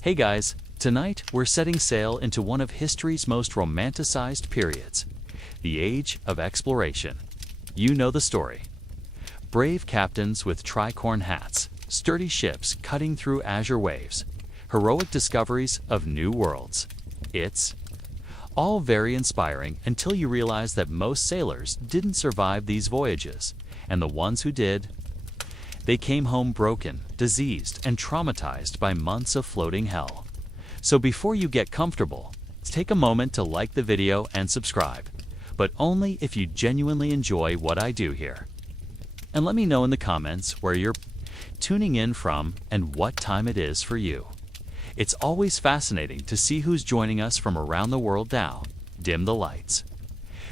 Hey guys, tonight we're setting sail into one of history's most romanticized periods, the Age of Exploration. You know the story. Brave captains with tricorn hats, sturdy ships cutting through azure waves, heroic discoveries of new worlds. It's all very inspiring until you realize that most sailors didn't survive these voyages, and the ones who did, they came home broken, diseased, and traumatized by months of floating hell. So before you get comfortable, take a moment to like the video and subscribe, but only if you genuinely enjoy what I do here. And let me know in the comments where you're tuning in from and what time it is for you. It's always fascinating to see who's joining us from around the world now. Dim the lights.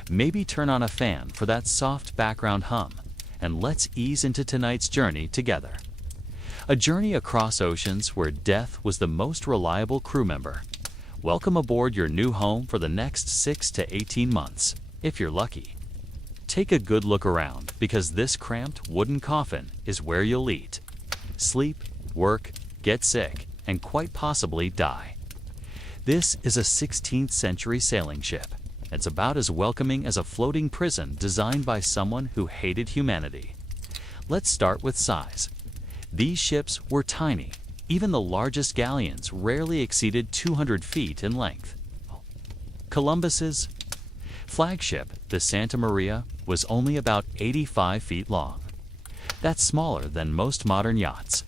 Maybe turn on a fan for that soft background hum, and let's ease into tonight's journey together. A journey across oceans where death was the most reliable crew member. Welcome aboard your new home for the next 6 to 18 months, if you're lucky. Take a good look around, because this cramped wooden coffin is where you'll eat, sleep, work, get sick, and quite possibly die. This is a 16th century sailing ship. It's about as welcoming as a floating prison designed by someone who hated humanity. Let's start with size. These ships were tiny. Even the largest galleons rarely exceeded 200 feet in length. Columbus's flagship, the Santa Maria, was only about 85 feet long. That's smaller than most modern yachts.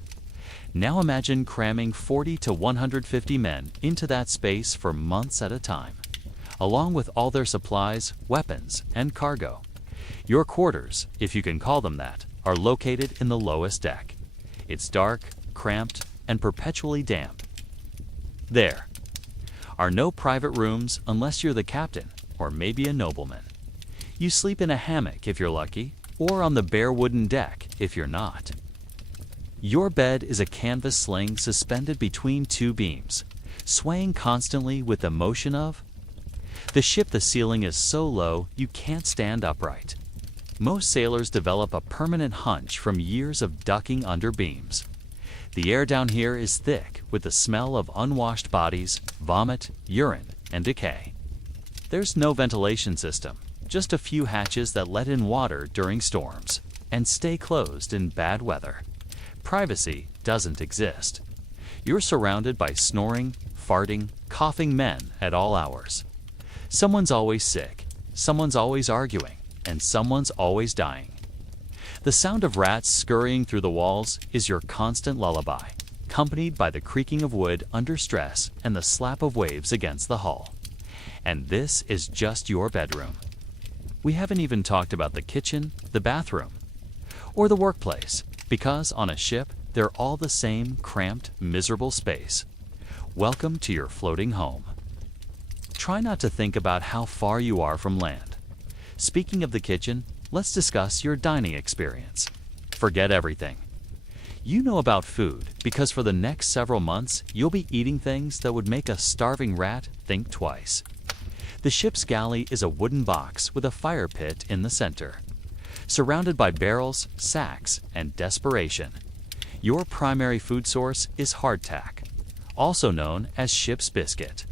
Now imagine cramming 40 to 150 men into that space for months at a time, along with all their supplies, weapons, and cargo. Your quarters, if you can call them that, are located in the lowest deck. It's dark, cramped, and perpetually damp. There are no private rooms unless you're the captain or maybe a nobleman. You sleep in a hammock if you're lucky, or on the bare wooden deck if you're not. Your bed is a canvas sling suspended between two beams, swaying constantly with the motion of the ship. The ceiling is so low you can't stand upright. Most sailors develop a permanent hunch from years of ducking under beams. The air down here is thick with the smell of unwashed bodies, vomit, urine, and decay. There's no ventilation system, just a few hatches that let in water during storms and stay closed in bad weather. Privacy doesn't exist. You're surrounded by snoring, farting, coughing men at all hours. Someone's always sick, someone's always arguing, and someone's always dying. The sound of rats scurrying through the walls is your constant lullaby, accompanied by the creaking of wood under stress and the slap of waves against the hull. And this is just your bedroom. We haven't even talked about the kitchen, the bathroom, or the workplace, because on a ship, they're all the same cramped, miserable space. Welcome to your floating home. Try not to think about how far you are from land. Speaking of the kitchen, let's discuss your dining experience. Forget everything you know about food, because for the next several months, you'll be eating things that would make a starving rat think twice. The ship's galley is a wooden box with a fire pit in the center. Surrounded by barrels, sacks, and desperation. Your primary food source is hardtack, also known as ship's biscuit.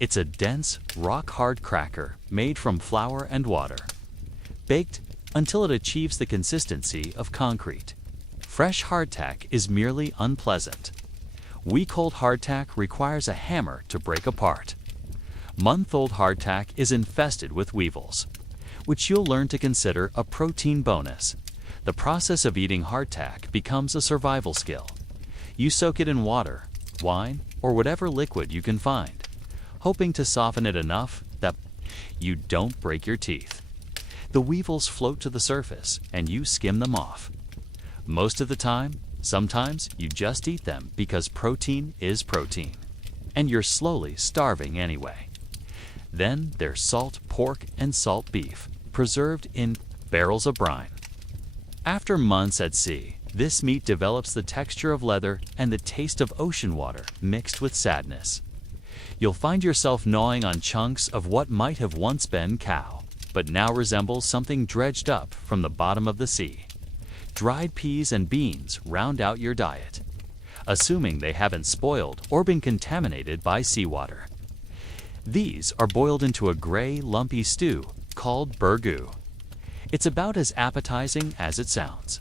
It's a dense, rock-hard cracker made from flour and water, baked until it achieves the consistency of concrete. Fresh hardtack is merely unpleasant. Week-old hardtack requires a hammer to break apart. Month-old hardtack is infested with weevils, which you'll learn to consider a protein bonus. The process of eating hardtack becomes a survival skill. You soak it in water, wine, or whatever liquid you can find, hoping to soften it enough that you don't break your teeth. The weevils float to the surface and you skim them off. Most of the time, sometimes you just eat them because protein is protein, and you're slowly starving anyway. Then there's salt pork and salt beef, preserved in barrels of brine. After months at sea, this meat develops the texture of leather and the taste of ocean water mixed with sadness. You'll find yourself gnawing on chunks of what might have once been cow, but now resembles something dredged up from the bottom of the sea. Dried peas and beans round out your diet. assuming they haven't spoiled or been contaminated by seawater. These are boiled into a gray, lumpy stew called burgoo. It's about as appetizing as it sounds.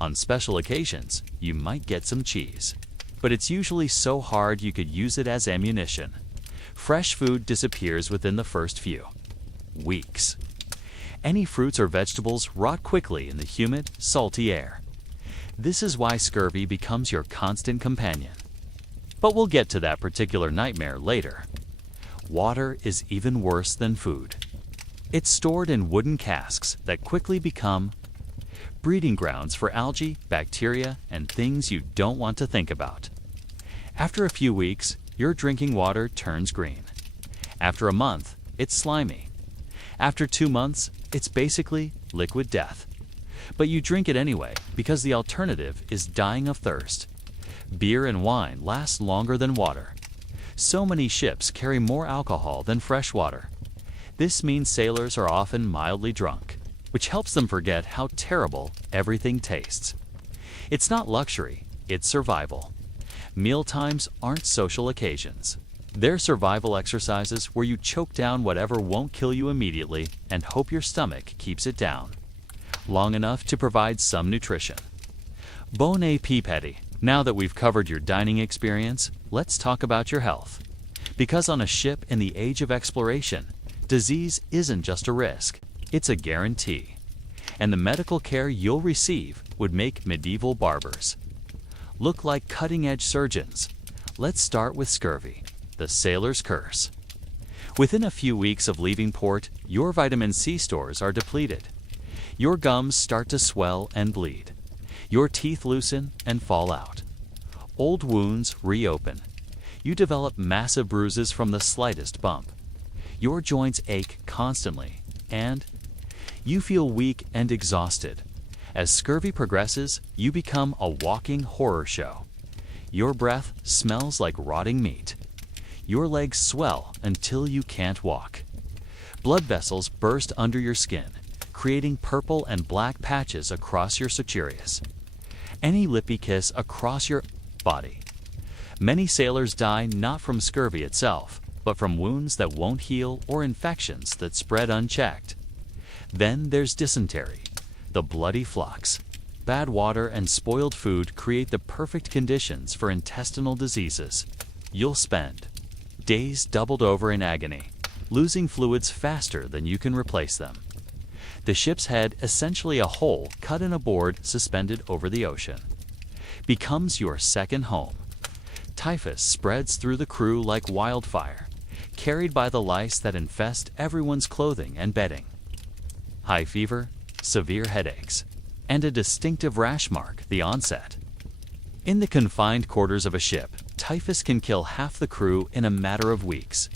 On special occasions, you might get some cheese, but it's usually so hard you could use it as ammunition. Fresh food disappears within the first few weeks. Any fruits or vegetables rot quickly in the humid, salty air. This is why scurvy becomes your constant companion. But we'll get to that particular nightmare later. Water is even worse than food. It's stored in wooden casks that quickly become breeding grounds for algae, bacteria, and things you don't want to think about. After a few weeks, your drinking water turns green. After a month, it's slimy. After 2 months, it's basically liquid death. But you drink it anyway because the alternative is dying of thirst. Beer and wine last longer than water. So many ships carry more alcohol than fresh water. This means sailors are often mildly drunk, which helps them forget how terrible everything tastes. It's not luxury, it's survival. Mealtimes aren't social occasions. They're survival exercises where you choke down whatever won't kill you immediately and hope your stomach keeps it down long enough to provide some nutrition. Bon appétit. Now that we've covered your dining experience, let's talk about your health. Because on a ship in the age of exploration, disease isn't just a risk, it's a guarantee. And the medical care you'll receive would make medieval barbers look like cutting-edge surgeons. Let's start with scurvy, the sailor's curse. Within a few weeks of leaving port, your vitamin C stores are depleted. Your gums start to swell and bleed. Your teeth loosen and fall out. Old wounds reopen. You develop massive bruises from the slightest bump. Your joints ache constantly, and you feel weak and exhausted. As scurvy progresses, you become a walking horror show. Your breath smells like rotting meat. Your legs swell until you can't walk. Blood vessels burst under your skin, creating purple and black patches across your sartorius. Any lippy kiss across your body. Many sailors die not from scurvy itself, but from wounds that won't heal or infections that spread unchecked. Then there's dysentery, the bloody flux. Bad water and spoiled food create the perfect conditions for intestinal diseases. You'll spend days doubled over in agony, losing fluids faster than you can replace them. The ship's head, essentially a hole cut in a board suspended over the ocean, becomes your second home. Typhus spreads through the crew like wildfire, carried by the lice that infest everyone's clothing and bedding. High fever, severe headaches, and a distinctive rash mark the onset. In the confined quarters of a ship, typhus can kill half the crew in a matter of weeks.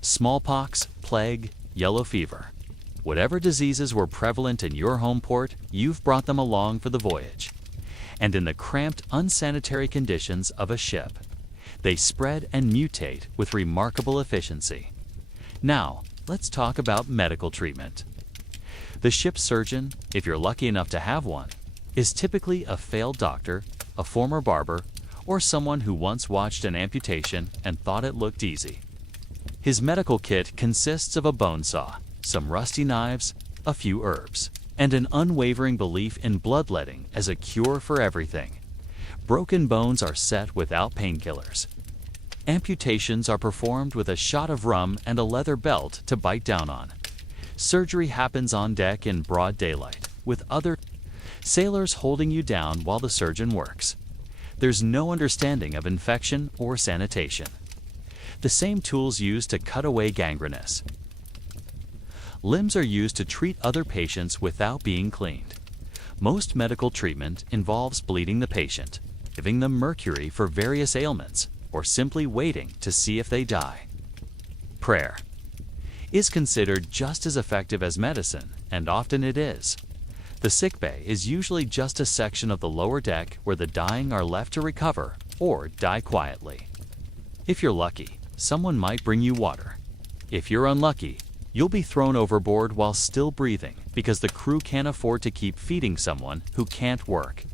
Smallpox, plague, yellow fever. Whatever diseases were prevalent in your home port, you've brought them along for the voyage. And in the cramped, unsanitary conditions of a ship, they spread and mutate with remarkable efficiency. Now, let's talk about medical treatment. The ship's surgeon, if you're lucky enough to have one, is typically a failed doctor, a former barber, or someone who once watched an amputation and thought it looked easy. His medical kit consists of a bone saw, some rusty knives, a few herbs, and an unwavering belief in bloodletting as a cure for everything. Broken bones are set without painkillers. Amputations are performed with a shot of rum and a leather belt to bite down on. Surgery happens on deck in broad daylight, with other sailors holding you down while the surgeon works. There's no understanding of infection or sanitation. The same tools used to cut away gangrenous limbs are used to treat other patients without being cleaned. Most medical treatment involves bleeding the patient, giving them mercury for various ailments, or simply waiting to see if they die. Prayer is considered just as effective as medicine, and often it is. The sickbay is usually just a section of the lower deck where the dying are left to recover or die quietly. If you're lucky, someone might bring you water. If you're unlucky, you'll be thrown overboard while still breathing because the crew can't afford to keep feeding someone who can't work.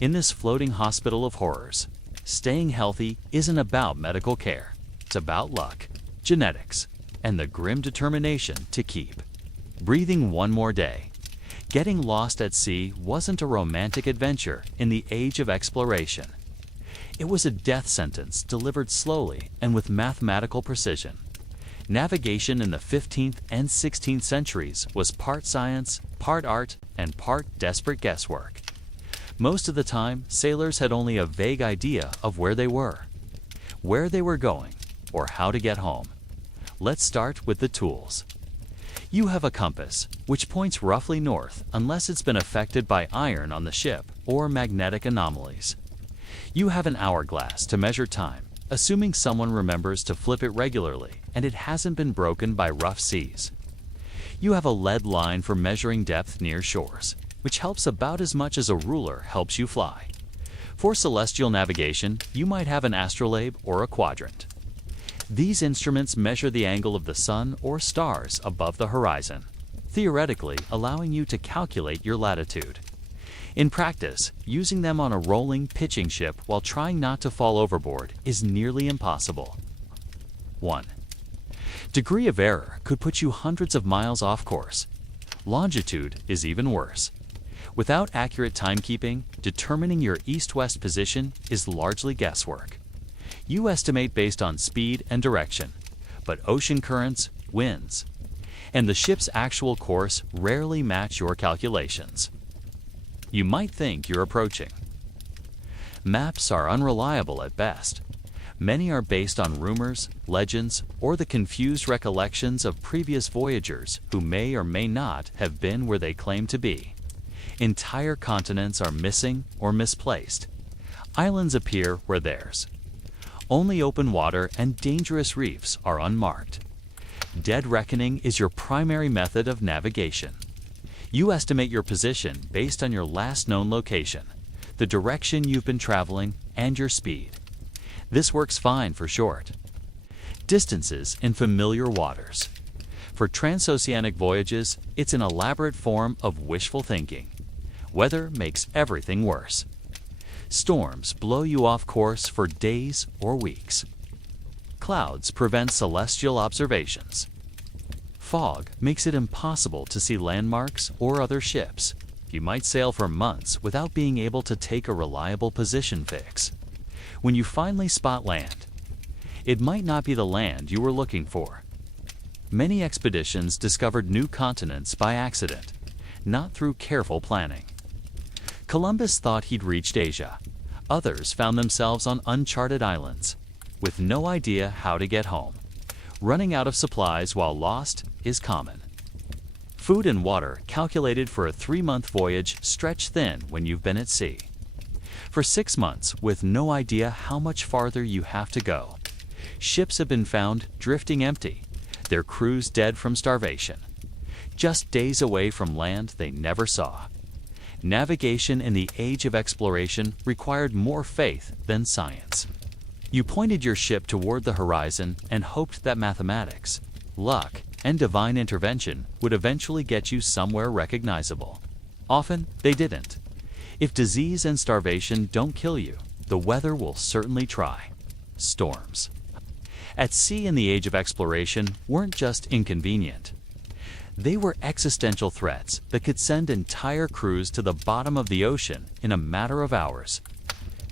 In this floating hospital of horrors, Staying healthy isn't about medical care. It's about luck, genetics, and the grim determination to keep. Breathing one more day. Getting lost at sea wasn't a romantic adventure in the age of exploration. It was a death sentence delivered slowly and with mathematical precision. Navigation in the 15th and 16th centuries was part science, part art, and part desperate guesswork. Most of the time, sailors had only a vague idea of where they were going, or how to get home. Let's start with the tools. You have a compass, which points roughly north unless it's been affected by iron on the ship or magnetic anomalies. You have an hourglass to measure time, assuming someone remembers to flip it regularly and it hasn't been broken by rough seas. You have a lead line for measuring depth near shores, which helps about as much as a ruler helps you fly. For celestial navigation, you might have an astrolabe or a quadrant. These instruments measure the angle of the sun or stars above the horizon, theoretically allowing you to calculate your latitude. In practice, using them on a rolling, pitching ship while trying not to fall overboard is nearly impossible. 1. Degree of error could put you hundreds of miles off course. Longitude is even worse. Without accurate timekeeping, determining your east-west position is largely guesswork. You estimate based on speed and direction, but ocean currents, winds, and the ship's actual course rarely match your calculations. You might think you're approaching. Maps are unreliable at best. Many are based on rumors, legends, or the confused recollections of previous voyagers who may or may not have been where they claim to be. Entire continents are missing or misplaced. Islands appear where theirs. Only open water and dangerous reefs are unmarked. Dead reckoning is your primary method of navigation. You estimate your position based on your last known location, the direction you've been traveling, and your speed. This works fine for short distances in familiar waters. For transoceanic voyages, it's an elaborate form of wishful thinking. Weather makes everything worse. Storms blow you off course for days or weeks. Clouds prevent celestial observations. Fog makes it impossible to see landmarks or other ships. You might sail for months without being able to take a reliable position fix. When you finally spot land, it might not be the land you were looking for. Many expeditions discovered new continents by accident, not through careful planning. Columbus thought he'd reached Asia. Others found themselves on uncharted islands, with no idea how to get home. Running out of supplies while lost is common. Food and water calculated for a 3-month voyage stretch thin when you've been at sea. For 6 months, with no idea how much farther you have to go. Ships have been found drifting empty, their crews dead from starvation, just days away from land they never saw. Navigation in the age of exploration required more faith than science. You pointed your ship toward the horizon and hoped that mathematics, luck, and divine intervention would eventually get you somewhere recognizable. Often, they didn't. If disease and starvation don't kill you, the weather will certainly try. Storms. At sea in the age of exploration weren't just inconvenient. They were existential threats that could send entire crews to the bottom of the ocean in a matter of hours.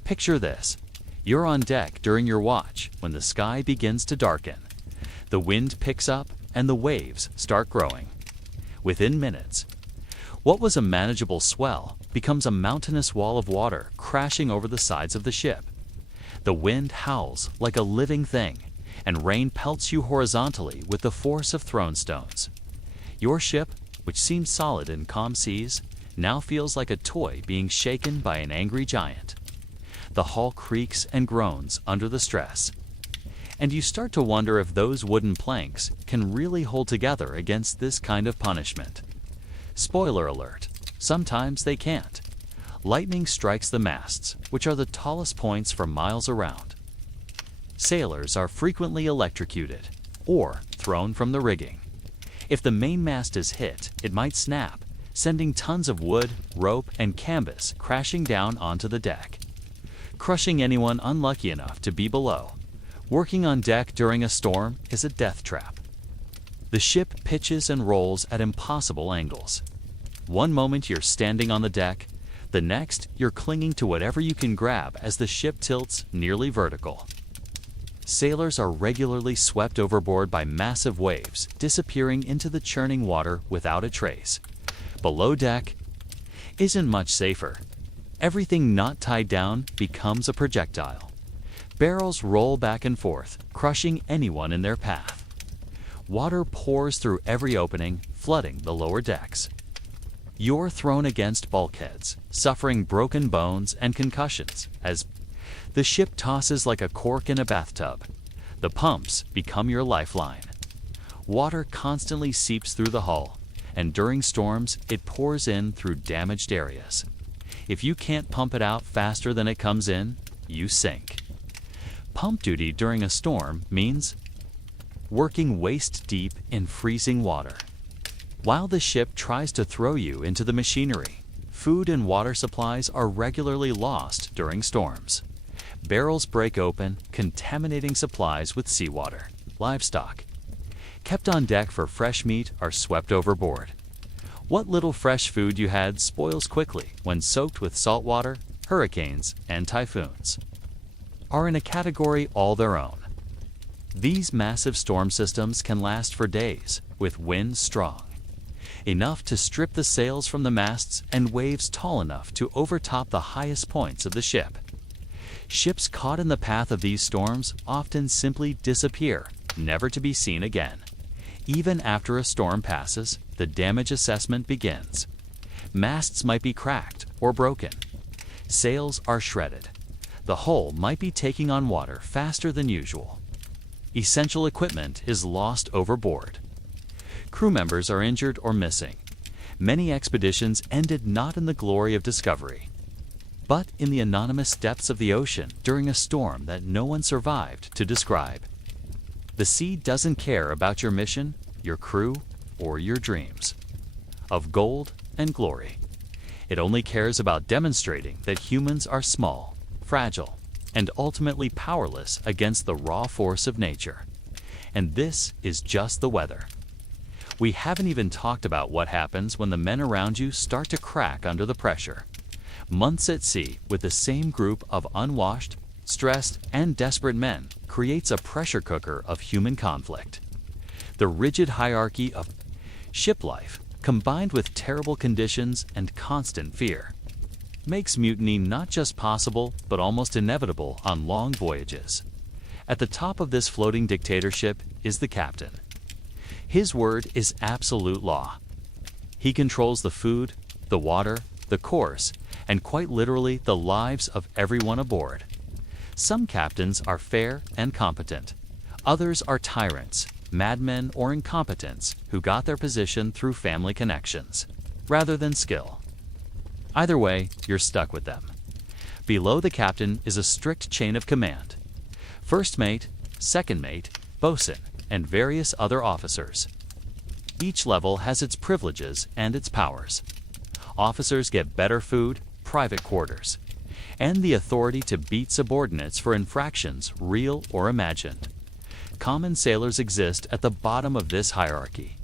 Picture this. You're on deck during your watch when the sky begins to darken. The wind picks up and the waves start growing. Within minutes, what was a manageable swell becomes a mountainous wall of water crashing over the sides of the ship. The wind howls like a living thing, and rain pelts you horizontally with the force of thrown stones. Your ship, which seemed solid in calm seas, now feels like a toy being shaken by an angry giant. The hull creaks and groans under the stress. And you start to wonder if those wooden planks can really hold together against this kind of punishment. Spoiler alert, sometimes they can't. Lightning strikes the masts, which are the tallest points for miles around. Sailors are frequently electrocuted or thrown from the rigging. If the mainmast is hit, it might snap, sending tons of wood, rope, and canvas crashing down onto the deck. crushing anyone unlucky enough to be below. Working on deck during a storm is a death trap. The ship pitches and rolls at impossible angles. One moment you're standing on the deck, the next you're clinging to whatever you can grab as the ship tilts nearly vertical. Sailors are regularly swept overboard by massive waves, disappearing into the churning water without a trace. Below deck isn't much safer. Everything not tied down becomes a projectile. Barrels roll back and forth, crushing anyone in their path. Water pours through every opening, flooding the lower decks. You're thrown against bulkheads, suffering broken bones and concussions as the ship tosses like a cork in a bathtub. The pumps become your lifeline. Water constantly seeps through the hull, and during storms, it pours in through damaged areas. If you can't pump it out faster than it comes in, you sink. Pump duty during a storm means working waist deep in freezing water. While the ship tries to throw you into the machinery, food and water supplies are regularly lost during storms. Barrels break open, contaminating supplies with seawater. Livestock kept on deck for fresh meat are swept overboard. What little fresh food you had spoils quickly when soaked with salt water. Hurricanes and typhoons are in a category all their own. These massive storm systems can last for days, with winds strong, enough to strip the sails from the masts and waves tall enough to overtop the highest points of the ship. Ships caught in the path of these storms often simply disappear, never to be seen again. Even after a storm passes, the damage assessment begins. Masts might be cracked or broken. Sails are shredded. The hull might be taking on water faster than usual. Essential equipment is lost overboard. Crew members are injured or missing. Many expeditions ended not in the glory of discovery, but in the anonymous depths of the ocean during a storm that no one survived to describe. The sea doesn't care about your mission, your crew, or your dreams of gold and glory. It only cares about demonstrating that humans are small, fragile, and ultimately powerless against the raw force of nature. And this is just the weather. We haven't even talked about what happens when the men around you start to crack under the pressure. Months at sea with the same group of unwashed, stressed, and desperate men creates a pressure cooker of human conflict. The rigid hierarchy of ship life, combined with terrible conditions and constant fear, makes mutiny not just possible, but almost inevitable on long voyages. At the top of this floating dictatorship is the captain. His word is absolute law. He controls the food, the water, the course, and quite literally the lives of everyone aboard. Some captains are fair and competent. Others are tyrants, madmen, or incompetents who got their position through family connections, rather than skill. Either way, you're stuck with them. Below the captain is a strict chain of command. First mate, second mate, bosun, and various other officers. Each level has its privileges and its powers. Officers get better food, private quarters, and the authority to beat subordinates for infractions, real or imagined. Common sailors exist at the bottom of this hierarchy.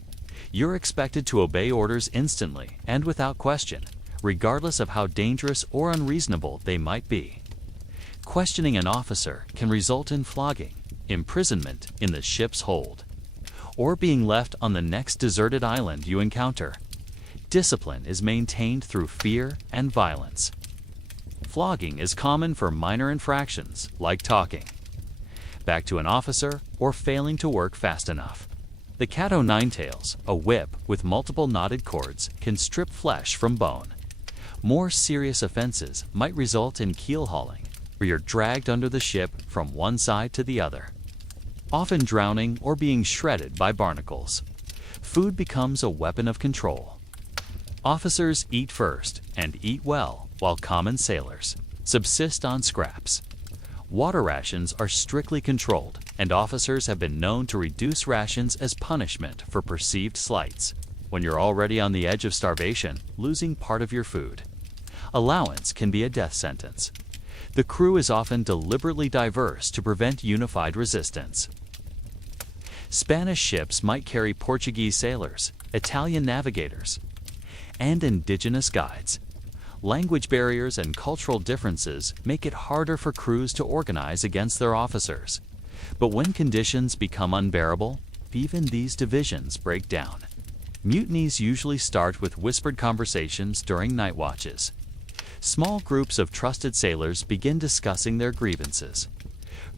You're expected to obey orders instantly and without question, regardless of how dangerous or unreasonable they might be. Questioning an officer can result in flogging, imprisonment in the ship's hold, or being left on the next deserted island you encounter. Discipline is maintained through fear and violence. Flogging is common for minor infractions, like talking back to an officer or failing to work fast enough. The cat o' nine tails, a whip with multiple knotted cords, can strip flesh from bone. More serious offenses might result in keel hauling, where you're dragged under the ship from one side to the other, often drowning or being shredded by barnacles. Food becomes a weapon of control. Officers eat first and eat well, while common sailors subsist on scraps. Water rations are strictly controlled, and officers have been known to reduce rations as punishment for perceived slights. When you're already on the edge of starvation, losing part of your food allowance can be a death sentence. The crew is often deliberately diverse to prevent unified resistance. Spanish ships might carry Portuguese sailors, Italian navigators, and indigenous guides. Language barriers and cultural differences make it harder for crews to organize against their officers. But when conditions become unbearable, even these divisions break down. Mutinies usually start with whispered conversations during night watches. Small groups of trusted sailors begin discussing their grievances.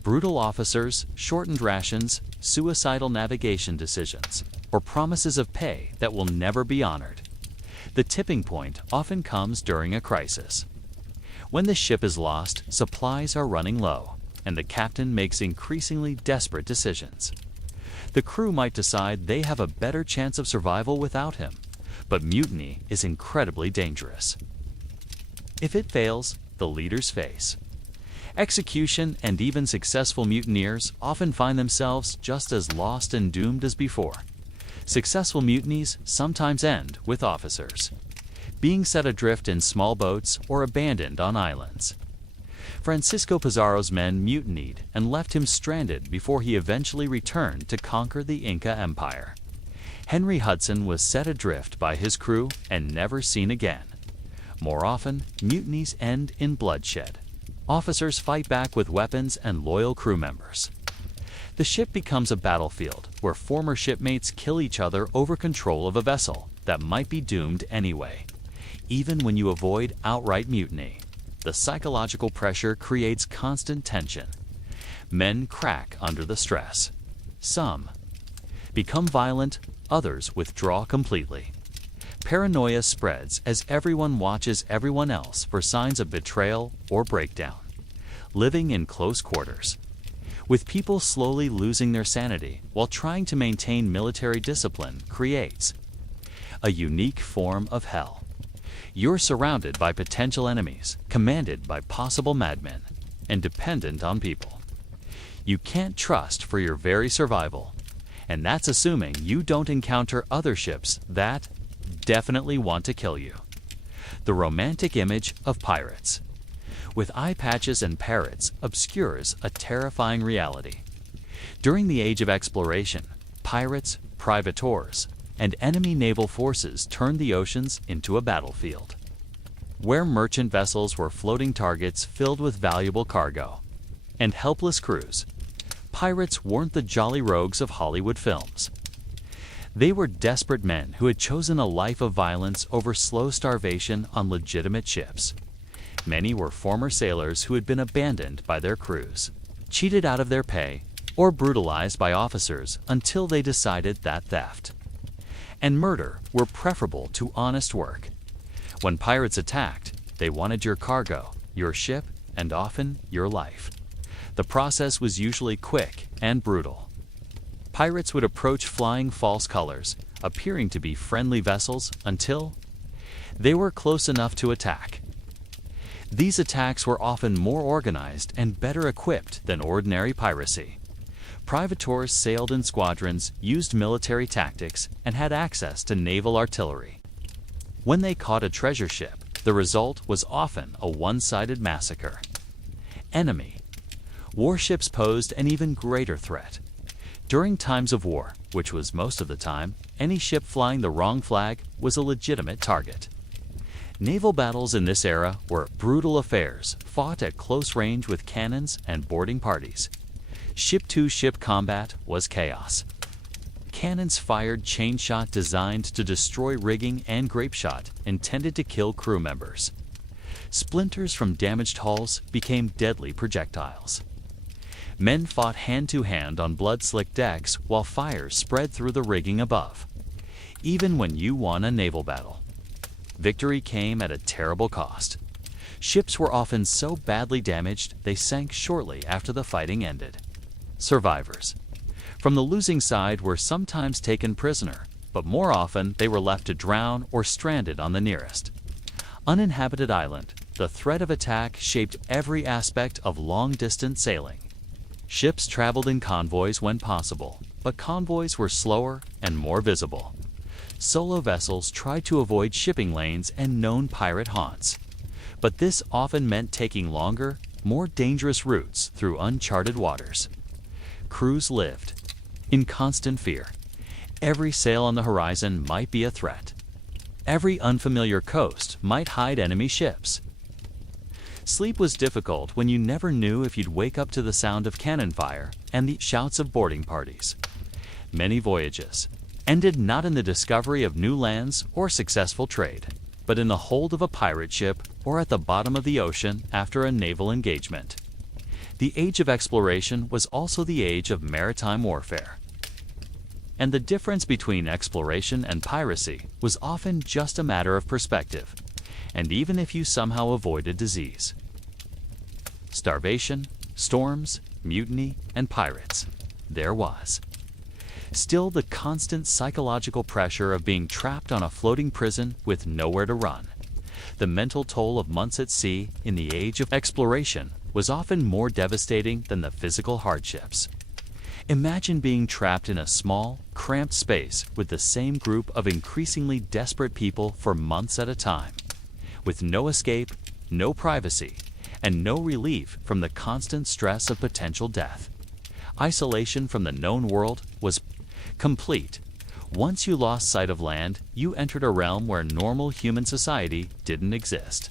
Brutal officers, shortened rations, suicidal navigation decisions, or promises of pay that will never be honored. The tipping point often comes during a crisis. When the ship is lost, supplies are running low, and the captain makes increasingly desperate decisions. The crew might decide they have a better chance of survival without him, but mutiny is incredibly dangerous. If it fails, the leaders face execution, and even successful mutineers often find themselves just as lost and doomed as before. Successful mutinies sometimes end with officers being set adrift in small boats or abandoned on islands. Francisco Pizarro's men mutinied and left him stranded before he eventually returned to conquer the Inca Empire. Henry Hudson was set adrift by his crew and never seen again. More often, mutinies end in bloodshed. Officers fight back with weapons and loyal crew members. The ship becomes a battlefield where former shipmates kill each other over control of a vessel that might be doomed anyway. Even when you avoid outright mutiny, the psychological pressure creates constant tension. Men crack under the stress. Some become violent, others withdraw completely. Paranoia spreads as everyone watches everyone else for signs of betrayal or breakdown. Living in close quarters, with people slowly losing their sanity while trying to maintain military discipline, creates a unique form of hell. You're surrounded by potential enemies, commanded by possible madmen, and dependent on people you can't trust for your very survival. And that's assuming you don't encounter other ships that definitely want to kill you. The romantic image of pirates, with eye patches and parrots, obscures a terrifying reality. During the Age of Exploration, pirates, privateers, and enemy naval forces turned the oceans into a battlefield, where merchant vessels were floating targets filled with valuable cargo and helpless crews. Pirates weren't the jolly rogues of Hollywood films. They were desperate men who had chosen a life of violence over slow starvation on legitimate ships. Many were former sailors who had been abandoned by their crews, cheated out of their pay, or brutalized by officers until they decided that theft and murder were preferable to honest work. When pirates attacked, they wanted your cargo, your ship, and often your life. The process was usually quick and brutal. Pirates would approach flying false colors, appearing to be friendly vessels until they were close enough to attack. These attacks were often more organized and better equipped than ordinary piracy. Privateers sailed in squadrons, used military tactics, and had access to naval artillery. When they caught a treasure ship, the result was often a one-sided massacre. Enemy warships posed an even greater threat. During times of war, which was most of the time, any ship flying the wrong flag was a legitimate target. Naval battles in this era were brutal affairs, fought at close range with cannons and boarding parties. Ship-to-ship combat was chaos. Cannons fired chain shot designed to destroy rigging and grape shot intended to kill crew members. Splinters from damaged hulls became deadly projectiles. Men fought hand-to-hand on blood-slicked decks while fires spread through the rigging above. Even when you won a naval battle, victory came at a terrible cost. Ships were often so badly damaged they sank shortly after the fighting ended. Survivors from the losing side were sometimes taken prisoner, but more often they were left to drown or stranded on the nearest uninhabited island. The threat of attack shaped every aspect of long-distance sailing. Ships traveled in convoys when possible, but convoys were slower and more visible. Solo vessels tried to avoid shipping lanes and known pirate haunts, but this often meant taking longer more dangerous routes through uncharted waters. Crews lived in constant fear. Every sail on the horizon might be a threat. Every unfamiliar coast might hide enemy ships. Sleep was difficult when you never knew if you'd wake up to the sound of cannon fire and the shouts of boarding parties. Many voyages ended not in the discovery of new lands or successful trade, but in the hold of a pirate ship or at the bottom of the ocean after a naval engagement. The age of exploration was also the age of maritime warfare. And the difference between exploration and piracy was often just a matter of perspective, and even if you somehow avoided disease. Starvation, storms, mutiny, and pirates, there was. Still the constant psychological pressure of being trapped on a floating prison with nowhere to run. The mental toll of months at sea in the age of exploration was often more devastating than the physical hardships. Imagine being trapped in a small, cramped space with the same group of increasingly desperate people for months at a time, with no escape, no privacy, and no relief from the constant stress of potential death. Isolation from the known world was complete. Once you lost sight of land, you entered a realm where normal human society didn't exist.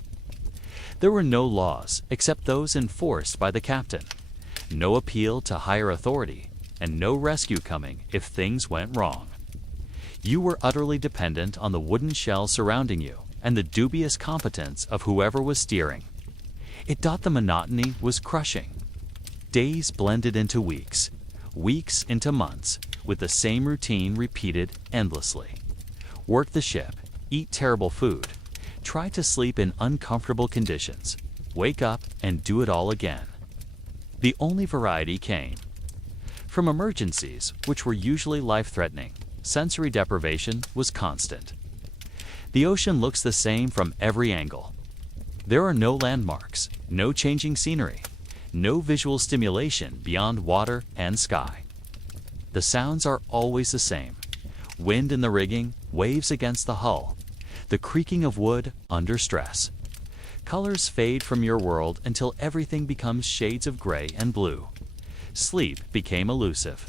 There were no laws except those enforced by the captain, no appeal to higher authority, and no rescue coming if things went wrong. You were utterly dependent on the wooden shell surrounding you and the dubious competence of whoever was steering. The monotony was crushing. Days blended into weeks, weeks into months, with the same routine repeated endlessly. Work the ship, eat terrible food, try to sleep in uncomfortable conditions, wake up and do it all again. The only variety came from emergencies, which were usually life-threatening. Sensory deprivation was constant. The ocean looks the same from every angle. There are no landmarks, no changing scenery, no visual stimulation beyond water and sky. The sounds are always the same. Wind in the rigging, waves against the hull, the creaking of wood under stress. Colors fade from your world until everything becomes shades of gray and blue. Sleep became elusive.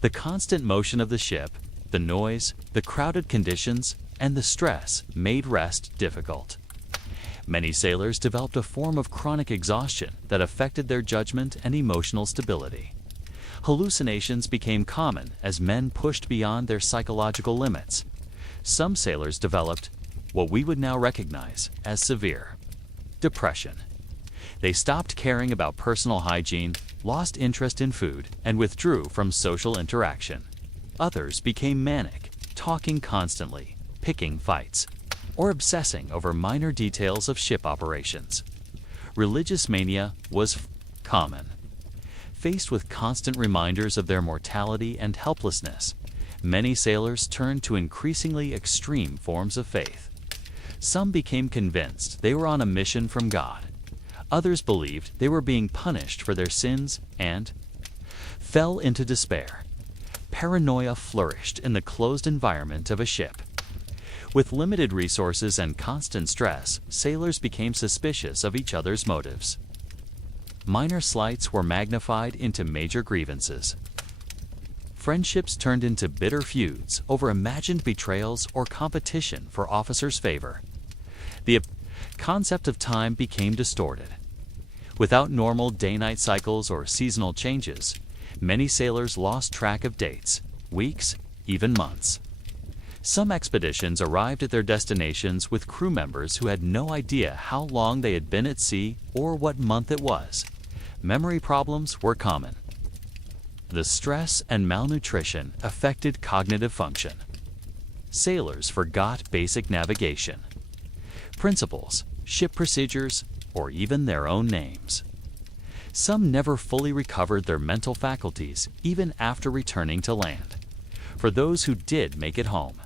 The constant motion of the ship, the noise, the crowded conditions, and the stress made rest difficult. Many sailors developed a form of chronic exhaustion that affected their judgment and emotional stability. Hallucinations became common as men pushed beyond their psychological limits. Some sailors developed what we would now recognize as severe depression. They stopped caring about personal hygiene, lost interest in food, and withdrew from social interaction. Others became manic, talking constantly, picking fights, or obsessing over minor details of ship operations. Religious mania was common. Faced with constant reminders of their mortality and helplessness, many sailors turned to increasingly extreme forms of faith. Some became convinced they were on a mission from God. Others believed they were being punished for their sins and fell into despair. Paranoia flourished in the closed environment of a ship. With limited resources and constant stress, sailors became suspicious of each other's motives. Minor slights were magnified into major grievances. Friendships turned into bitter feuds over imagined betrayals or competition for officers' favor. The concept of time became distorted. Without normal day-night cycles or seasonal changes, many sailors lost track of dates, weeks, even months. Some expeditions arrived at their destinations with crew members who had no idea how long they had been at sea or what month it was. Memory problems were common. The stress and malnutrition affected cognitive function. Sailors forgot basic navigation, principles, ship procedures, or even their own names. Some never fully recovered their mental faculties even after returning to land. For those who did make it home,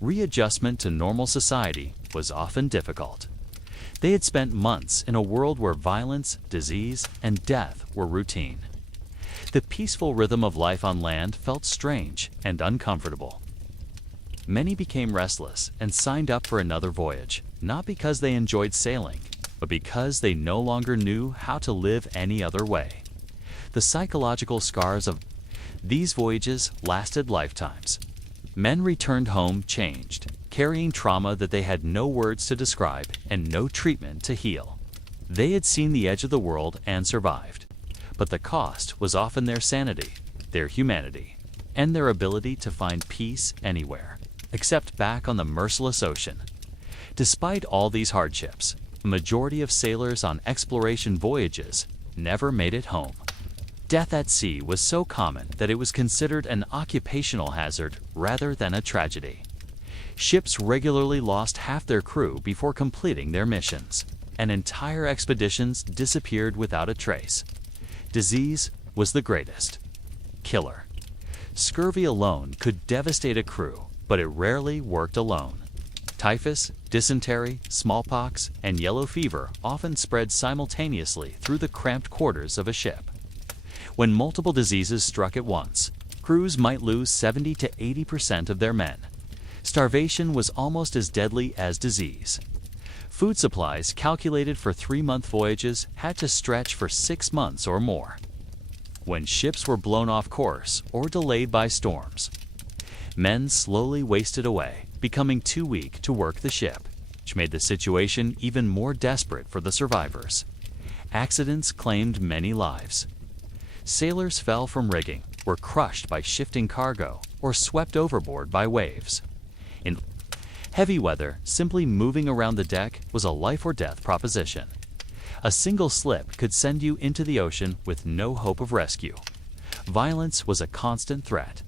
readjustment to normal society was often difficult. They had spent months in a world where violence, disease, and death were routine. The peaceful rhythm of life on land felt strange and uncomfortable. Many became restless and signed up for another voyage, not because they enjoyed sailing, but because they no longer knew how to live any other way. The psychological scars of these voyages lasted lifetimes. Men returned home changed, carrying trauma that they had no words to describe and no treatment to heal. They had seen the edge of the world and survived, but the cost was often their sanity, their humanity, and their ability to find peace anywhere, except back on the merciless ocean. Despite all these hardships, a majority of sailors on exploration voyages never made it home. Death at sea was so common that it was considered an occupational hazard rather than a tragedy. Ships regularly lost half their crew before completing their missions, and entire expeditions disappeared without a trace. Disease was the greatest killer. Scurvy alone could devastate a crew, but it rarely worked alone. Typhus, dysentery, smallpox, and yellow fever often spread simultaneously through the cramped quarters of a ship. When multiple diseases struck at once, crews might lose 70 to 80% of their men. Starvation was almost as deadly as disease. Food supplies calculated for 3-month voyages had to stretch for 6 months or more. When ships were blown off course or delayed by storms, men slowly wasted away, becoming too weak to work the ship, which made the situation even more desperate for the survivors. Accidents claimed many lives. Sailors fell from rigging, were crushed by shifting cargo, or swept overboard by waves. In heavy weather, simply moving around the deck was a life-or-death proposition. A single slip could send you into the ocean with no hope of rescue. Violence was a constant threat.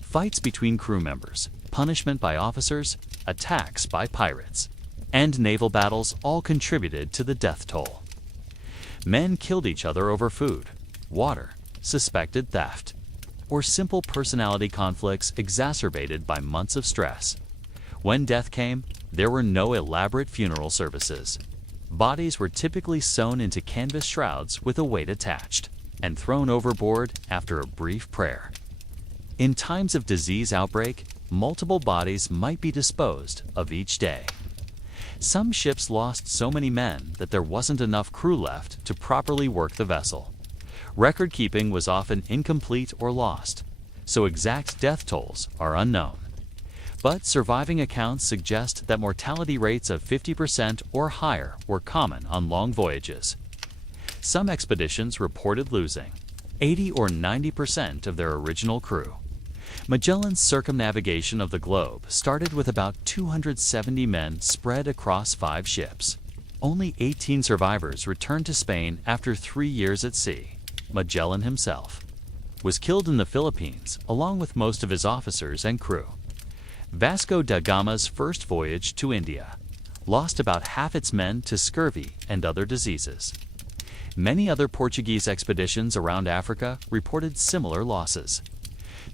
Fights between crew members, punishment by officers, attacks by pirates, and naval battles all contributed to the death toll. Men killed each other over food, water, suspected theft, or simple personality conflicts exacerbated by months of stress. When death came, there were no elaborate funeral services. Bodies were typically sewn into canvas shrouds with a weight attached, and thrown overboard after a brief prayer. In times of disease outbreak, multiple bodies might be disposed of each day. Some ships lost so many men that there wasn't enough crew left to properly work the vessel. Record keeping was often incomplete or lost, so exact death tolls are unknown. But surviving accounts suggest that mortality rates of 50% or higher were common on long voyages. Some expeditions reported losing 80 or 90% of their original crew. Magellan's circumnavigation of the globe started with about 270 men spread across 5 ships. Only 18 survivors returned to Spain after 3 years at sea. Magellan himself was killed in the Philippines along with most of his officers and crew. Vasco da Gama's first voyage to India lost about half its men to scurvy and other diseases. Many other Portuguese expeditions around Africa reported similar losses.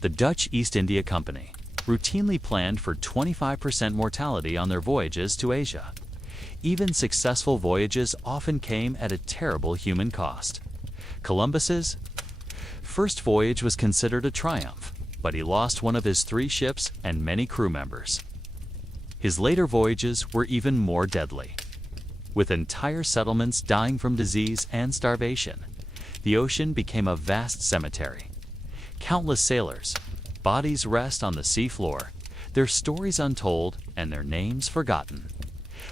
The Dutch East India Company routinely planned for 25% mortality on their voyages to Asia. Even successful voyages often came at a terrible human cost. Columbus's first voyage was considered a triumph, but he lost one of his 3 ships and many crew members. His later voyages were even more deadly, with entire settlements dying from disease and starvation. The ocean became a vast cemetery. Countless sailors, bodies rest on the sea floor, their stories untold and their names forgotten.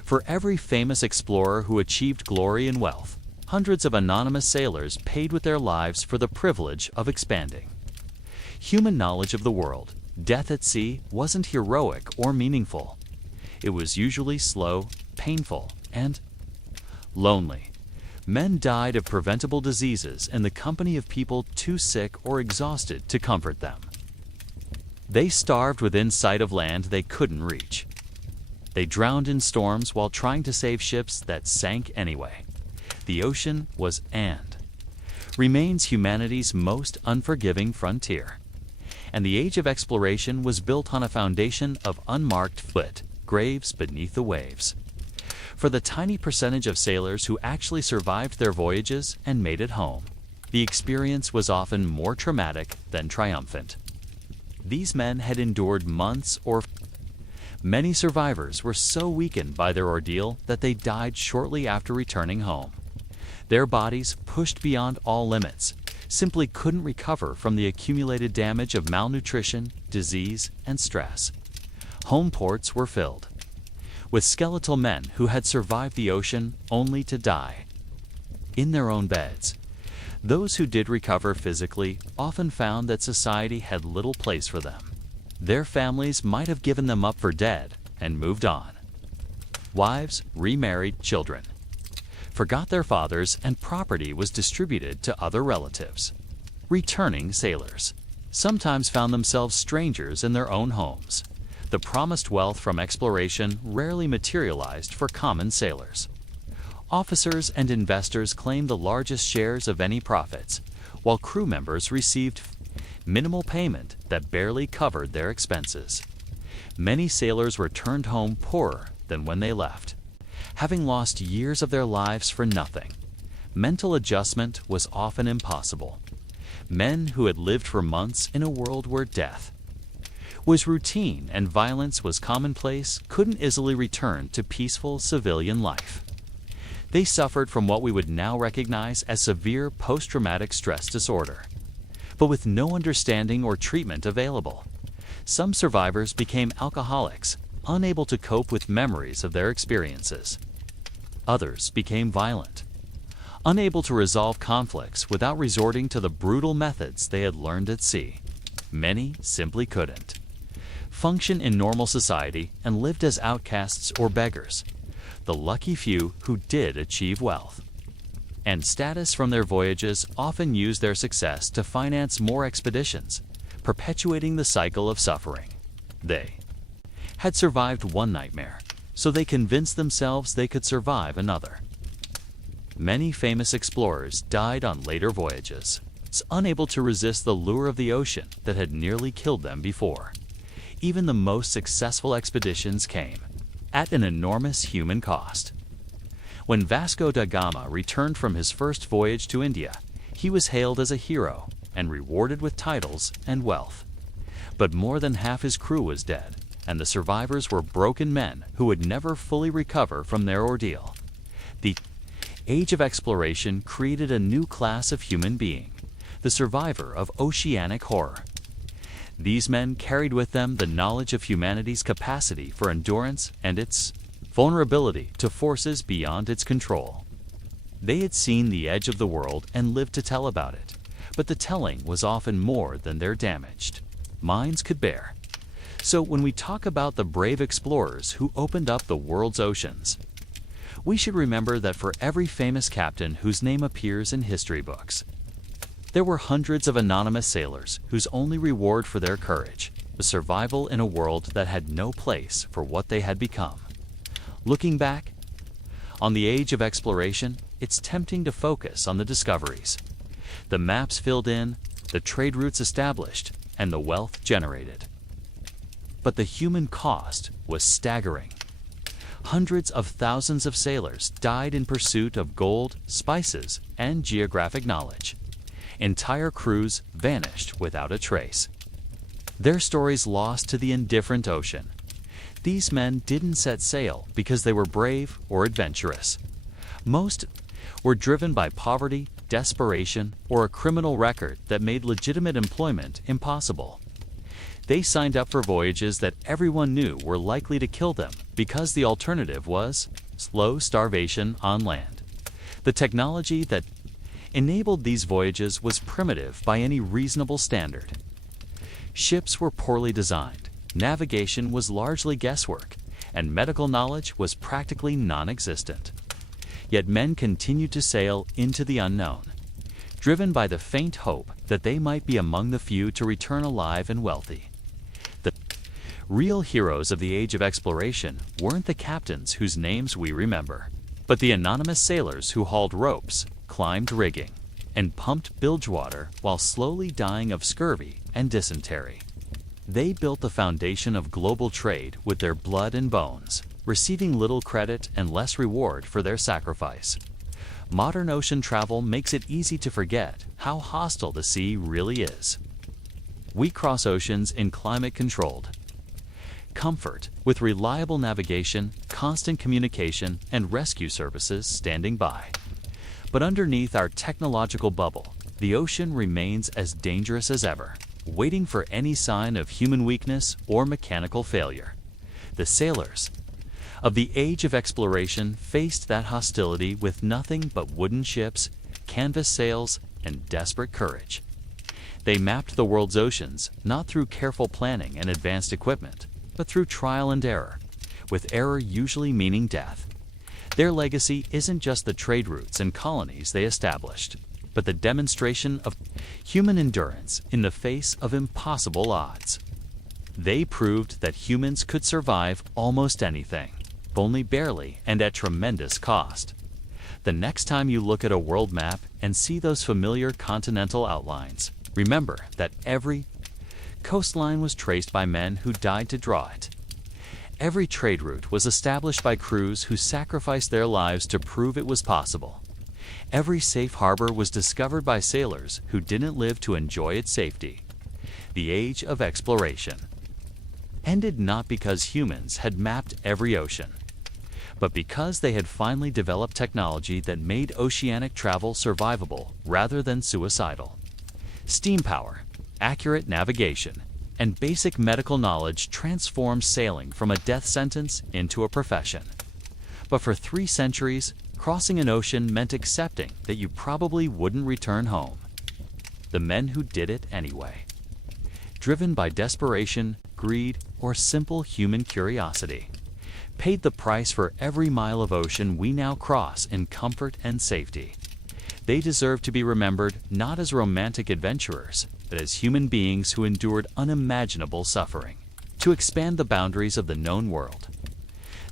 For every famous explorer who achieved glory and wealth, hundreds of anonymous sailors paid with their lives for the privilege of expanding human knowledge of the world. Death at sea wasn't heroic or meaningful. It was usually slow, painful, and lonely. Men died of preventable diseases in the company of people too sick or exhausted to comfort them. They starved within sight of land they couldn't reach. They drowned in storms while trying to save ships that sank anyway. The ocean was and remains humanity's most unforgiving frontier. And the age of exploration was built on a foundation of unmarked graves beneath the waves. For the tiny percentage of sailors who actually survived their voyages and made it home, the experience was often more traumatic than triumphant. These men had endured months or Many survivors were so weakened by their ordeal that they died shortly after returning home. Their bodies, pushed beyond all limits, simply couldn't recover from the accumulated damage of malnutrition, disease, and stress. Home ports were filled with skeletal men who had survived the ocean only to die in their own beds. Those who did recover physically often found that society had little place for them. Their families might have given them up for dead and moved on. Wives remarried children, forgot their fathers, and property was distributed to other relatives. Returning sailors sometimes found themselves strangers in their own homes. The promised wealth from exploration rarely materialized for common sailors. Officers and investors claimed the largest shares of any profits, while crew members received minimal payment that barely covered their expenses. Many sailors returned home poorer than when they left, having lost years of their lives for nothing. Mental adjustment was often impossible. Men who had lived for months in a world where death was routine and violence was commonplace couldn't easily return to peaceful civilian life. They suffered from what we would now recognize as severe post-traumatic stress disorder, but with no understanding or treatment available. Some survivors became alcoholics, unable to cope with memories of their experiences. Others became violent, unable to resolve conflicts without resorting to the brutal methods they had learned at sea. Many simply couldn't function in normal society and lived as outcasts or beggars. The lucky few who did achieve wealth and status from their voyages often used their success to finance more expeditions, perpetuating the cycle of suffering. They had survived one nightmare, so they convinced themselves they could survive another. Many famous explorers died on later voyages, unable to resist the lure of the ocean that had nearly killed them before. Even the most successful expeditions came at an enormous human cost. When Vasco da Gama returned from his first voyage to India, he was hailed as a hero and rewarded with titles and wealth. But more than half his crew was dead, and the survivors were broken men who would never fully recover from their ordeal. The age of exploration created a new class of human being, the survivor of oceanic horror. These men carried with them the knowledge of humanity's capacity for endurance and its vulnerability to forces beyond its control. They had seen the edge of the world and lived to tell about it, but the telling was often more than their damaged minds could bear. So when we talk about the brave explorers who opened up the world's oceans, we should remember that for every famous captain whose name appears in history books, there were hundreds of anonymous sailors whose only reward for their courage was survival in a world that had no place for what they had become. Looking back on the age of exploration, it's tempting to focus on the discoveries, the maps filled in, the trade routes established, and the wealth generated. But the human cost was staggering. Hundreds of thousands of sailors died in pursuit of gold, spices, and geographic knowledge. Entire crews vanished without a trace, their stories lost to the indifferent ocean. These men didn't set sail because they were brave or adventurous. Most were driven by poverty, desperation, or a criminal record that made legitimate employment impossible. They signed up for voyages that everyone knew were likely to kill them because the alternative was slow starvation on land. The technology that enabled these voyages was primitive by any reasonable standard. Ships were poorly designed, navigation was largely guesswork, and medical knowledge was practically non-existent. Yet men continued to sail into the unknown, driven by the faint hope that they might be among the few to return alive and wealthy. The real heroes of the age of exploration weren't the captains whose names we remember, but the anonymous sailors who hauled ropes, climbed rigging, and pumped bilge water while slowly dying of scurvy and dysentery. They built the foundation of global trade with their blood and bones, receiving little credit and less reward for their sacrifice. Modern ocean travel makes it easy to forget how hostile the sea really is. We cross oceans in climate-controlled Comfort, with reliable navigation, constant communication, and rescue services standing by. But underneath our technological bubble, the ocean remains as dangerous as ever, waiting for any sign of human weakness or mechanical failure. The sailors of the age of exploration faced that hostility with nothing but wooden ships, canvas sails, and desperate courage. They mapped the world's oceans not through careful planning and advanced equipment, but through trial and error, with error usually meaning death. Their legacy isn't just the trade routes and colonies they established, but the demonstration of human endurance in the face of impossible odds. They proved that humans could survive almost anything, only barely and at tremendous cost. The next time you look at a world map and see those familiar continental outlines, remember that every coastline was traced by men who died to draw it. Every trade route was established by crews who sacrificed their lives to prove it was possible. Every safe harbor was discovered by sailors who didn't live to enjoy its safety. The age of exploration ended not because humans had mapped every ocean, but because they had finally developed technology that made oceanic travel survivable rather than suicidal. Steam power, accurate navigation, and basic medical knowledge transformed sailing from a death sentence into a profession. But for 3 centuries, crossing an ocean meant accepting that you probably wouldn't return home. The men who did it anyway, driven by desperation, greed, or simple human curiosity, paid the price for every mile of ocean we now cross in comfort and safety. They deserve to be remembered not as romantic adventurers, but as human beings who endured unimaginable suffering to expand the boundaries of the known world.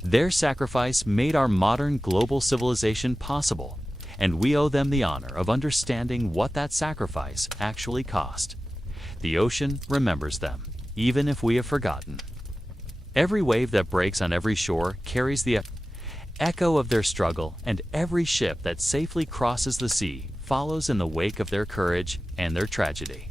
Their sacrifice made our modern global civilization possible, and we owe them the honor of understanding what that sacrifice actually cost. The ocean remembers them, even if we have forgotten. Every wave that breaks on every shore carries the echo of their struggle, and every ship that safely crosses the sea follows in the wake of their courage and their tragedy.